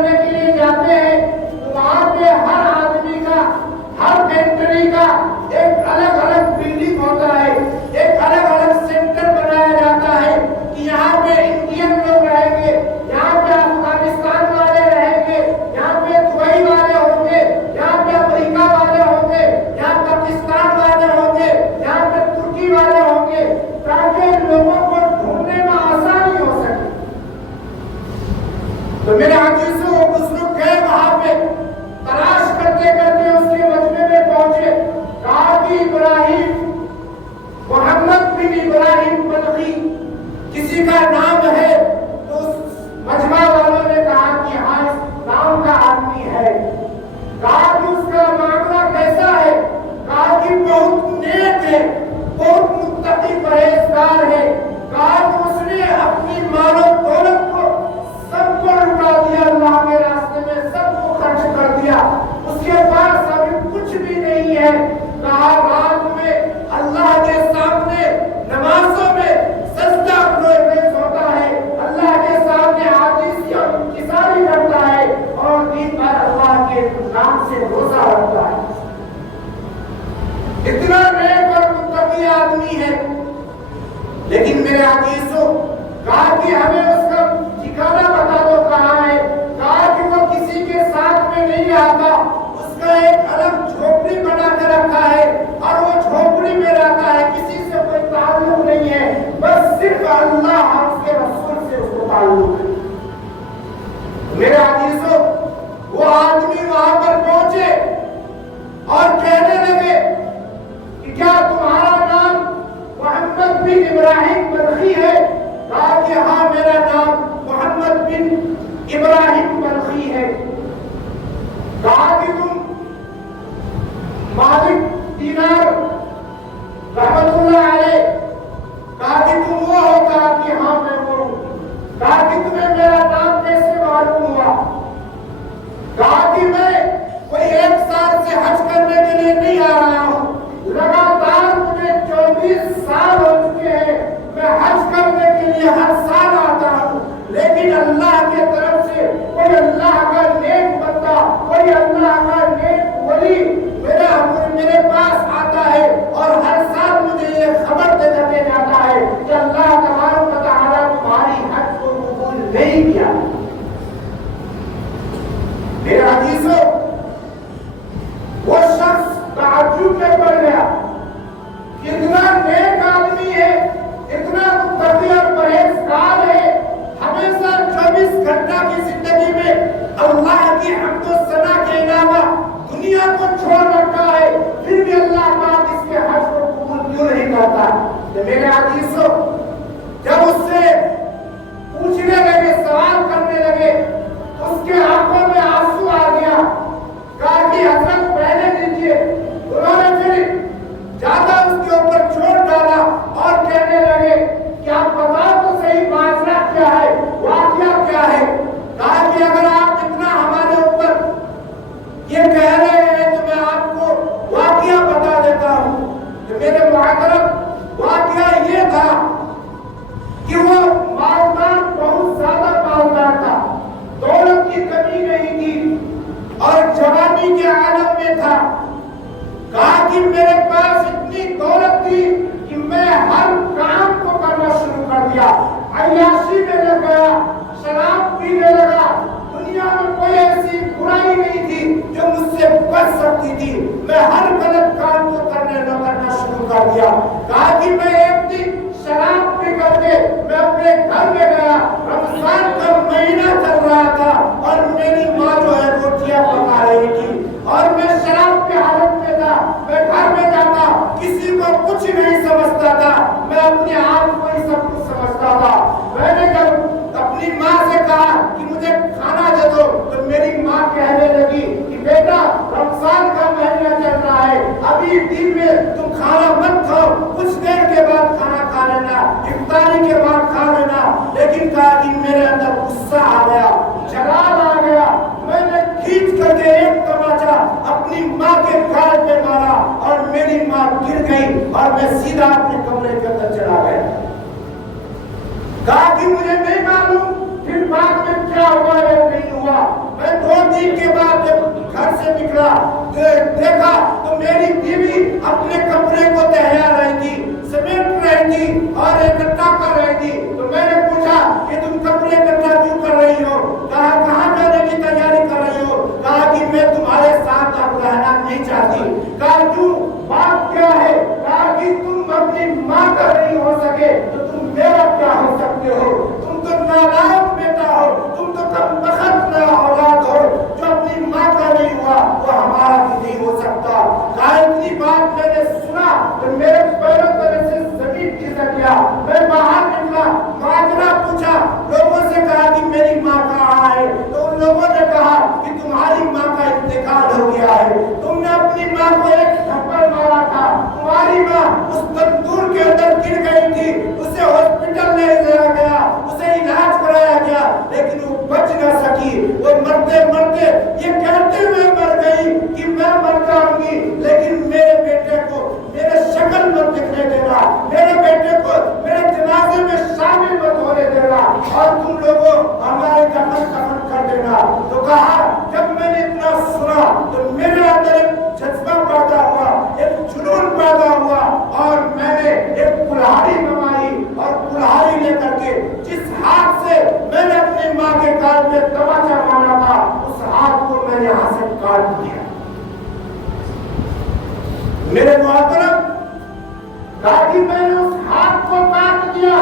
کرنے کے لیے جاتے ہیں تو وہاں پہ ہر آدمی کا، ہر کنٹری کا ایک الگ الگ بلڈنگ ہوتا ہے، ایک الگ الگ سینٹر بنایا جاتا ہے کہ یہاں پہ انڈین لوگ رہیں گے، یہاں پہ افغانستان والے رہیں گے، یہاں پہ دبئی والے ہوں گے، یہاں پہ امریکہ والے ہوں گے، یہاں پاکستان والے ہوں گے، یہاں پہ ترکی والے ہوں گے، تاکہ لوگوں کو ڈھونڈنے میں آسانی ہو سکے۔ تو میرے حدیثوں کو کچھ لوگ گئے وہاں پہ، تلاش کرتے کرتے اس کے مجمع میں پہنچے، کہا کہ ابراہیم، محمد بن ابراہیم بلخی کسی کا نام ہے؟ تو اس مجمع والوں نے کہا کہ ہاں اس نام کا آدمی ہے۔ کہا کہ اس کا معاملہ کیسا ہے؟ کہا کہ بہت نیک ہے، بہت متقی پرہیزگار ہے۔ کہا کہ اس نے اپنی مال و دولت کو سب کو لٹا دیا، اللہ کے راستے میں سب کو خرچ کر دیا، اس کے پاس ابھی کچھ بھی نہیں ہے۔ کہا رات میں اللہ کے سامنے نمازوں میں سجدہ ریز ہوتا ہے، اللہ کے سامنے عاجزی اور انکساری کرتا ہے، اور دن بھر اللہ کے نام سے روزہ رکھتا ہے۔ اتنا نیک اور متقی آدمی ہے، لیکن میرے حدیثوں کہا کہ ہمیں اس کا ٹھکانہ بتا دو کہاں ہے۔ کہا کہ وہ کسی کے ساتھ میں نہیں رہتا، اس کا ایک الگ جھوپڑی بنا کے رکھا ہے، اور وہ جھوپڑی میں رہتا ہے، کسی سے کوئی تعلق نہیں ہے، بس صرف اللہ اور اس کے رسول سے اس کو تعلق ہے۔ میرے حدیثوں وہ آدمی وہاں پر پہنچے اور کہنے لگے کہ کیا تمہارا نام محمد بن ابراہیم بلخی ہے؟ کہا کہ ہاں میرا نام محمد بن ابراہیم بلخی ہے۔ کہا کہ تم مالک دینار رحمت اللہ علیہ، کہا کہ تم وہ ہو؟ کہا کہ ہاں میں وہ ہوں۔ کہا کہ تمہیں میرا نام کیسے معلوم ہوا؟ کہا کہ میں کوئی 1 سال سے حج کرنے کے لیے نہیں آ رہا ہوں، لگاتار مجھے 24 سال ہو چکے ہیں، میں حج کرنے کے لیے ہر سال آتا ہوں، لیکن اللہ کے طرف سے کوئی اللہ کا نیک بندہ، کوئی اللہ کا نیک ولی میرے پاس آتا ہے، اور ہر سال مجھے یہ خبر دے کے جاتا ہے کہ اللہ تبارک و تعالیٰ تمہاری حج کو قبول نہیں کیا۔ میرے حدیثوں وہ شخص تعجب میں پڑ گیا، اتنا نیک آدمی ہے، اتنا متقی اور پرہیزگار ہے، ہمیشہ 24 گھنٹہ کی زندگی میں اللہ کی حمد و ثنا کے علاوہ دنیا کو چھوڑ رکھا ہے، پھر بھی اللہ پاک اس کے حج کو قبول کیوں نہیں کرتا؟ تو میرے حدیثوں جب اس سے پوچھنے لگے، سوال کرنے لگے، اس کے آنکھوں میں آنسو آ گیا۔ کہا کہ حضرت پہلے دیجیے۔ انہوں نے پھر زیادہ اس کے اوپر چھوڑ ڈالا اور کہنے لگے کہ آپ بتاؤ تو صحیح معاملہ کیا ہے، واقعہ کیا ہے؟ کہا کہ اگر آپ اتنا ہمارے اوپر یہ کہہ رہے ہیں تو میں آپ کو واقعہ بتا دیتا ہوں کہ میرے محترم واقعہ یہ تھا کہ وہ مالدار، بہت زیادہ مالدار تھا، دولت کی کمی نہیں تھی، اور جوانی کے عالم میں تھا۔ کہا کہ میرے پاس اتنی دولت تھی کہ میں ہر کام کو کرنا شروع کر دیا، عیاشی میں لگ گیا، شراب پینے لگا، دنیا میں کوئی ایسی برائی نہیں تھی جو مجھ سے بچ سکتی تھی، میں ہر غلط کام کو کرنا شروع کر دیا۔ کہا کہ میں ایک دن شراب پی کر کے میں اپنے گھر میں گیا، رمضان کا مہینہ چل رہا تھا، اور میری ماں جو ہے روٹیاں پکا رہی تھی، اور میں شراب کی حالت میں تھا۔ میں گھر میں جاتا، کسی کو کچھ نہیں سمجھتا تھا، میں اپنے آپ کو ہی سب کچھ سمجھتا تھا۔ میں نے جب اپنی ماں سے کہا کہ مجھے کھانا دے دو، تو میری ماں کہنے لگی کہ بیٹا رمضان کا مہینہ چل رہا ہے، ابھی دن میں تم کھانا مت کھاؤ، کچھ دیر کے بعد کھانا کھا لینا، افطاری کے بعد کھا لینا۔ لیکن کہا کہ میرے اندر غصہ آ گیا، جلال آ گیا، میں نے کھینچ کر کے ایک تماچا اپنی ماں کے گال پہ مارا، اور میری ماں گر گئی، اور میں سیدھا اپنے کمرے کے اندر چلا گیا۔ کہا کہ مجھے نہیں معلوم پھر بعد میں کیا ہوا یا نہیں ہوا، मर जाऊंगी, लेकिन मेरे बेटे को मेरे शक्ल मत दिखने देना, मेरे बेटे को मेरे जनाजे में शामिल मत होने देना, और तुम लोगों हमारे दफन कर देना। तो कहा, जब मैंने इतना सुना तो मेरे अंदर एक जज्बा पैदा हुआ, एक जुनून पैदा हुआ, और मैंने एक कुल्हाड़ी मंगाई, और कुल्हाड़ी लेकर के जिस हाथ से मैंने अपनी माँ के कान में तमाचा मारा था, उस हाथ को मैंने यहाँ से काट दिया। मेरे मोहतरम, कहा कि मैंने उस हाथ को काट दिया,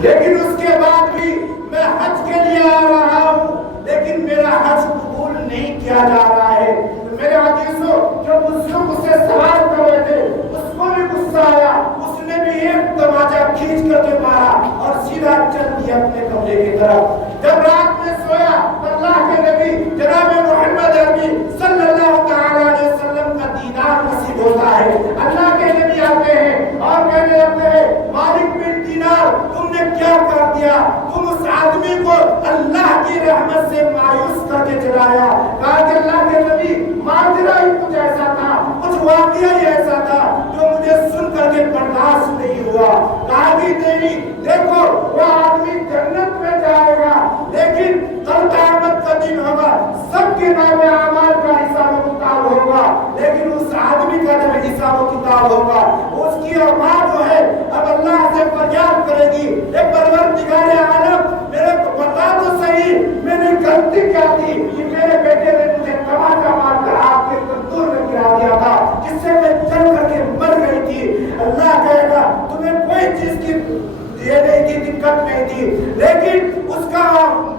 लेकिन उसके बाद भी मैं हज के लिए आ रहा हूँ, लेकिन मेरा हज कबूल नहीं किया जा रहा है। तो मेरे अजीजों, जो बुजुर्ग उससे सवाल कर रहे थे, उसको भी गुस्सा आया, उसने भी एक तमाचा खींच करके मारा और सीधा चल दिया अपने कमरे की तरफ। जब रात में सोया, अल्लाह के नबी जनाब मोहम्मद अरबी सल्लल्लाहु अलैहि वसल्लम का दीदार नसीब होता है। अल्लाह के नबी आते हैं और कहने लगते हैं, मालिक बिन दीनार, तुमने क्या कर दिया? तुम उस आदमी को अल्लाह की रहमत से मायूस करके चलाया। कहा कि अल्लाह के नबी, माजरा ही कुछ ऐसा था, कुछ वाकया ही ऐसा था जो मुझे सुन करके बर्दाश्त नहीं हुआ। कहा कि नहीं, देखो वो आदमी जन्नत में जाएगा, लेकिन कल क़यामत का दिन होगा, सबके नामे अमाल का हिसाब किताब होगा, लेकिन उस आदमी का जब हिसाब किताब होगा, उसकी माँ जो है अब अल्लाह से फरियाद करेगी, ए परवरदिगारे आलम, मेरे को बता तो सही मैंने गलती क्या की कि मेरे बेटे ने मुझे तमाचा मारकर आग के तंदूर में गिरा दिया था, जिससे मैं जल करके मर गई थी। अल्लाह कहेगा, तुम्हें कोई चीज की ये नहीं थी, दिक्कत नहीं थी, लेकिन उसका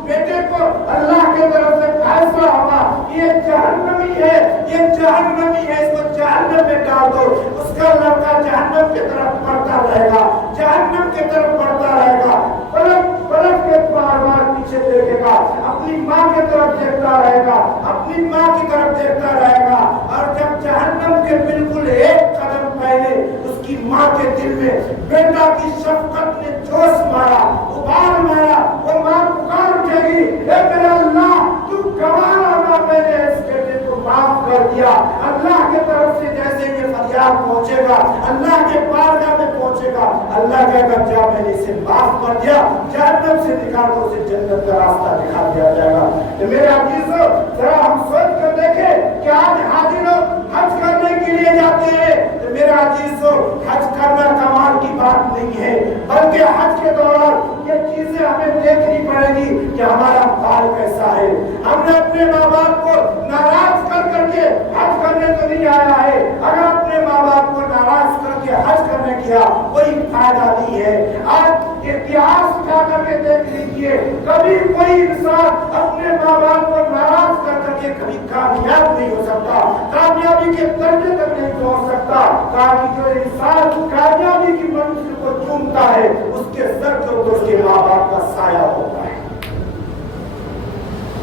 बेटे को अल्लाह के तरफ से फैसला होगा, ये जहन्नमी है, ये जहन्नमी है, इसको जहन्नम में डाल दो। उसका लड़का जहन्नम की तरफ बढ़ता रहेगा, जहन्नम की तरफ बढ़ता रहेगा, पलट पलट के बार-बार पीछे देखेगा, अपनी माँ की तरफ देखता रहेगा, अपनी माँ की तरफ देखता रहेगा, और जब जहन्नम के बिल्कुल एक कदम पहले उसकी माँ के दिल में बेटा की शफकत ने जोश मारा, उबाल मारा, वो माँ पुकार उठेगी, ए मेरा अल्लाह, तू गवाह रहा, मैंने इस बेटे को माफ कर दिया। अल्लाह के तरफ से जैसे ये फरियाद पहुंचेगा, अल्लाह के बारगाह में पहुंचेगा, अल्लाह कहेगा, जा मैंने इसे माफ कर दिया, जहन्नम से निकाल कर उसे जन्नत का रास्ता दिखा दिया जाएगा। तो मेरे अजीजों, जरा हम सोच कर देखें कि आज हाजी लोग हज करने के लिए जाते हैं, तो मेरे अजीजों, हज करना कमाल की बात नहीं है, बल्कि हज के दौरान ये चीजें हमें देखनी पड़ेगी कि हमारा माल कैसा है। हमने अपने माँ बाप को नाराज कर करके हज करने तो नहीं आया है, अगर अपने माँ बाप को नाराज करके हज करने किया कोई फायदा नहीं है। आज इतिहास उठा करके देख लीजिए, कभी कोई इंसान अपने माँ बाप को नाराज कर करके कभी कामयाब नहीं हो सकता, कामयाबी के दर्जे तक नहीं पहुंच सकता। ताकि जो इंसान कामयाबी की मंजिल को चूमता है, उसके सर के ऊपर उसके माँ बाप का साया होता है।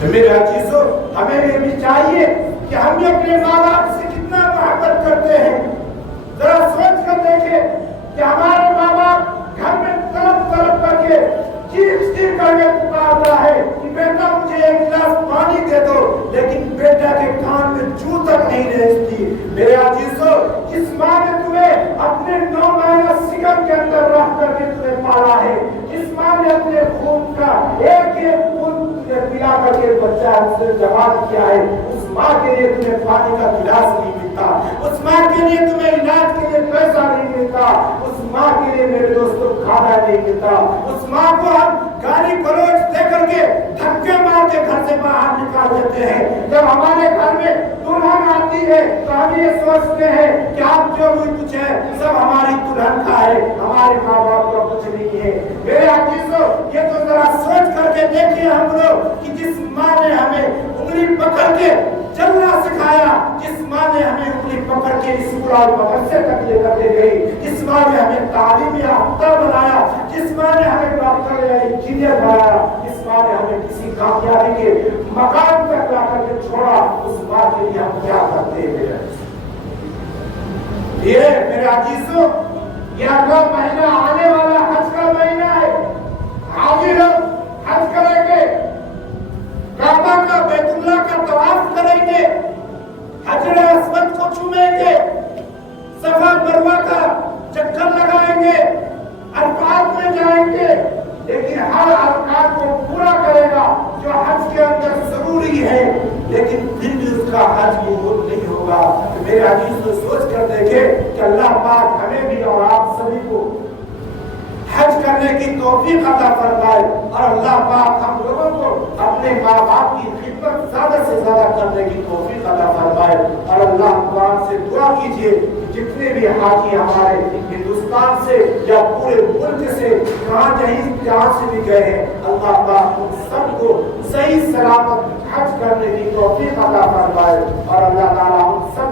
तो मेरे अजीजों, हमें ये भी चाहिए कि हम भी अपने माँ बाप से कितना मोहब्बत करते हैं। जरा सोच कर देखें कि हमारे माँ बाप घर में तड़प तड़प करके चीख करके पुकारता है कि बेटा मुझे एक गिलास पानी दे दो, लेकिन बेटा के कान में जू तक नहीं रेंजती। मेरे अजीजों, जिस माँ ने तुम्हें अपने 9 महीना सिगम के अंदर रख करके तुम्हें पाला है, जिस माँ ने अपने खून का एक एक खून पिला करके बच्चा से जवान किया है, उस माँ के लिए तुम्हें पानी का गिलास नहीं मिलता, उस माँ के लिए तुम्हें इलाज के लिए पैसा नहीं मिलता, उस माँ के लिए मेरे दोस्तों खाना नहीं मिलता, उस माँ को हम गाली गलौज दे करके धक्के मार के घर से बाहर निकाल देते हैं। जब हमारे घर में दुल्हन आती है तो हम ये सोचते हैं कि आप जो भी कुछ है सब हमारी दुल्हन का है, हमारे माँ बाप का कुछ नहीं है। मेरे अजीजों, ये तो जरा सोच करके देखिए हम लोग कि जिस माँ ने हमें उंगली पकड़ के चलना सिखाया, जिस माँ ने हमें उंगली पकड़ के स्कूल और मदरसे तक लेकर के गई, जिस माँ ने हमें तालीम याफ्ता बनाया, जिस माँ ने हमें डॉक्टर या इंजीनियर बनाया, जिस माँ ने हमें किसी कामयाबी के मकाम तक ला करके छोड़ा, उस माँ के लिए हम क्या करते हैं? ये मेरे अजीजों, ये अगला महीना आने वाला हज का महीना है। हाजी लोग हज करेंगे, काबा का बैतुल्लाह का तवाफ करेंगे, हर अरकान को पूरा करेगा जो हज के अंदर जरूरी है, लेकिन फिर भी उसका हज कबूल नहीं होगा। तो मेरे अजीज को सोच कर देखे कि अल्लाह पाक हमें भी और आप सभी को हज करने की तौफीक अता फरमाए, और अल्लाह पाक हम लोगों को अपने माँ बाप की खिदमत ज्यादा से ज्यादा करने की तौफीक अता फरमाए। और अल्लाह पाक से दुआ कीजिए जितने भी हाजी हमारे हिंदुस्तान से या पूरे मुल्क से जहाँ से भी गए हैं, अल्लाह पाक उन सबको सही सलामत हज करने की तौफीक अता फरमाए, और अल्लाह ताला उन सब